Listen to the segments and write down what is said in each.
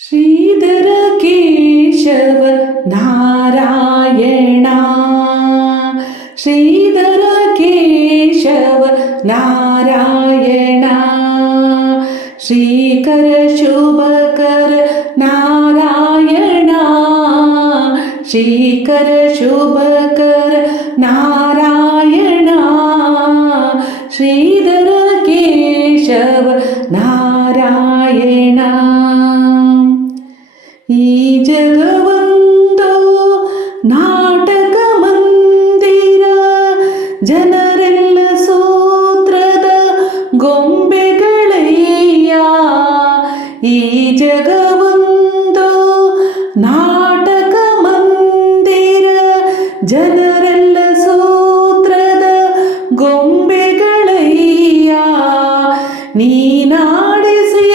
श्रीधर केशव नारायण श्रीधर केशव नारायण श्रीकर शुभकर नारायण श्रीकर शुभकर नारायण श्रीधर केशव नारायण ಈ ಜಗವೊಂದು ನಾಟಕ ಮಂದಿರ, ಜನರೆಲ್ಲ ಸೂತ್ರದ ಗೊಂಬೆಗಳಯ್ಯ. ಈ ಜಗವೊಂದು ನಾಟಕ ಮಂದಿರ, ಜನರೆಲ್ಲ ಸೂತ್ರದ ಗೊಂಬೆಗಳಯ್ಯ. ನೀನಾಡಿಸಿದಂತೆ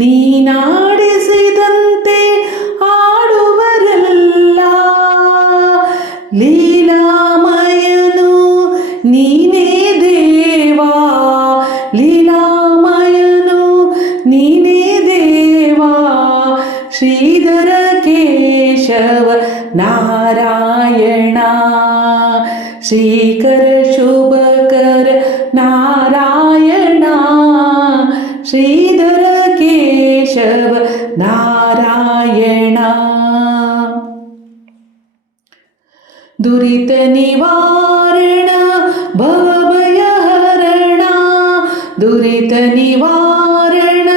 ನೀನಾಡಿಸಿದಂತೆ ಆಡುವರೆಲ್ಲ, ಲೀಲಾಮಯನು ನೀನೇ ದೇವಾ, ಲೀಲಾಮಯನು ನೀನೇ ದೇವಾ. ಶ್ರೀಧರ ಕೇಶವ ನಾರಾಯಣ ಶ್ರೀಕರ ಶುಭಕರ ನಾರಾಯಣ ಶ್ರೀಧರ ಕೇಶವ ನಾರಾಯಣ. ದುರಿತ ನಿವಾರಣ ಭವಭಯಹರಣ, ದುರಿತ ನಿವಾರಣ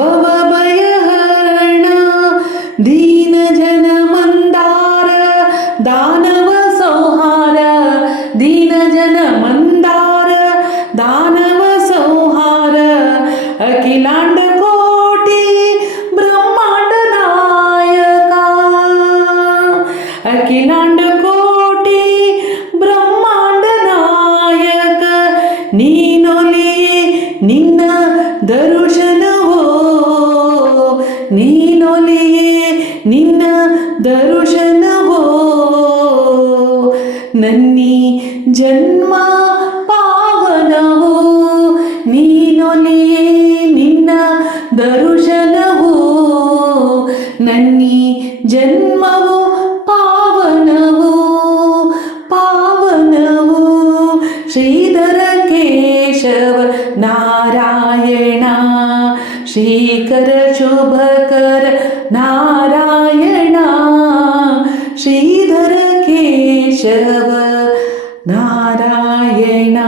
ಭವಭಯಹರಣ. ದೀನ ಜನ ಮಂದಾರ ದಾನವ ಸಂಹಾರ, ದೀನ ಜನ ಮಂದಾರ ದಾನವ ಸಂಹಾರ. ಅಖಿಲಾಂಡ ಕೋಟಿ ಬ್ರಹ್ಮಾಂಡ ನಾಯಕ, ಅಖಿಲಾಂಡ ಕೋಟಿ ಬ್ರಹ್ಮಾಂಡ ನಾಯಕ. ನೀನೊಲಿಯೇ ನಿನ್ನ ದರುಶನವೋ, ನೀನೊಲಿಯೇ ನಿನ್ನ ದರುಶನವೋ. ನನ್ನಿ ಜನ್ಮ ಪಾವನವೋ, ನೀನೊಲಿಯೇ ನಿನ್ನ ದರುಶನವೋ. ನನ್ನಿ ಜನ್ಮವು ಪಾವನವೋ ಪಾವನವೋ. ಶ್ರೀಧರ ಕೇಶವ ನಾರಾಯಣ ಶ್ರೀಕರ ಶುಭಕರ ನಾರಾಯಣ ಶ್ರೀಧರ ಕೇಶವ ನಾರಾಯಣ.